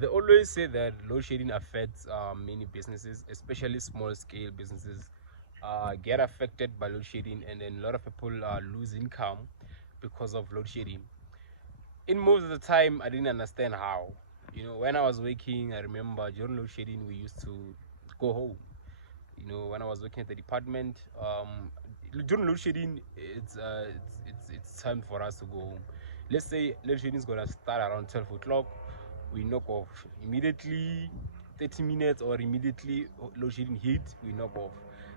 They always say that load shedding affects many businesses, especially small scale businesses get affected by load shedding, and then a lot of people lose income because of load shedding. In most of the time, I didn't understand how. When I was working, I remember during load shedding, we used to go home. When I was working at the department, during load shedding, it's time for us to go home. Let's say load shedding is gonna start around 12 o'clock. We knock off immediately. 30 minutes or immediately load shedding hit, we knock off.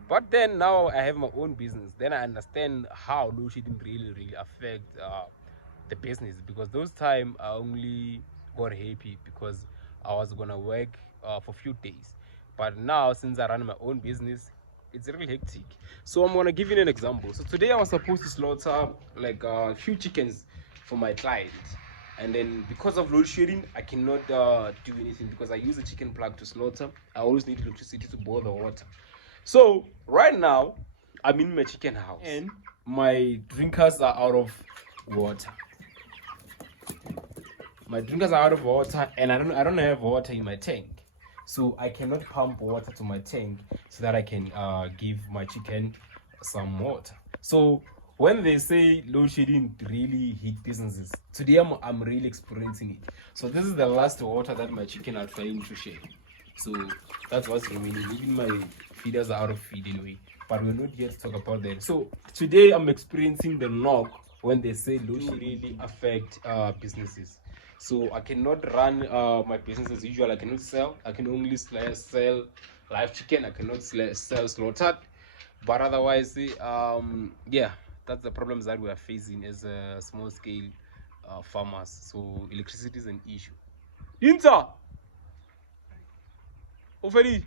But then now I have my own business. Then I understand how load shedding really affect the business, because those time I only got happy because I was gonna work for few days. But now, since I run my own business, it's really hectic. So I'm gonna give you an example. So today I was supposed to slaughter like a few chickens for my client, and then because of load shedding, I cannot do anything because I use a chicken plug to slaughter. I always need electricity to boil the water. So right now, I'm in my chicken house and my drinkers are out of water. My drinkers are out of water, and I don't have water in my tank, so I cannot pump water to my tank so that I can give my chicken some water. So when they say load shedding really hit businesses, today I'm really experiencing it. So this is the last water that my chicken are trying to share. So that's what's remaining. Even my feeders are out of feed anyway, but we're not here to talk about that. So today I'm experiencing the knock when they say load shedding really affect businesses. So I cannot run my business as usual. I cannot sell. I can only sell live chicken. I cannot sell slaughtered. But otherwise, yeah, that's the problems that we are facing as small scale farmers. So electricity is an issue. Inter, Oferi.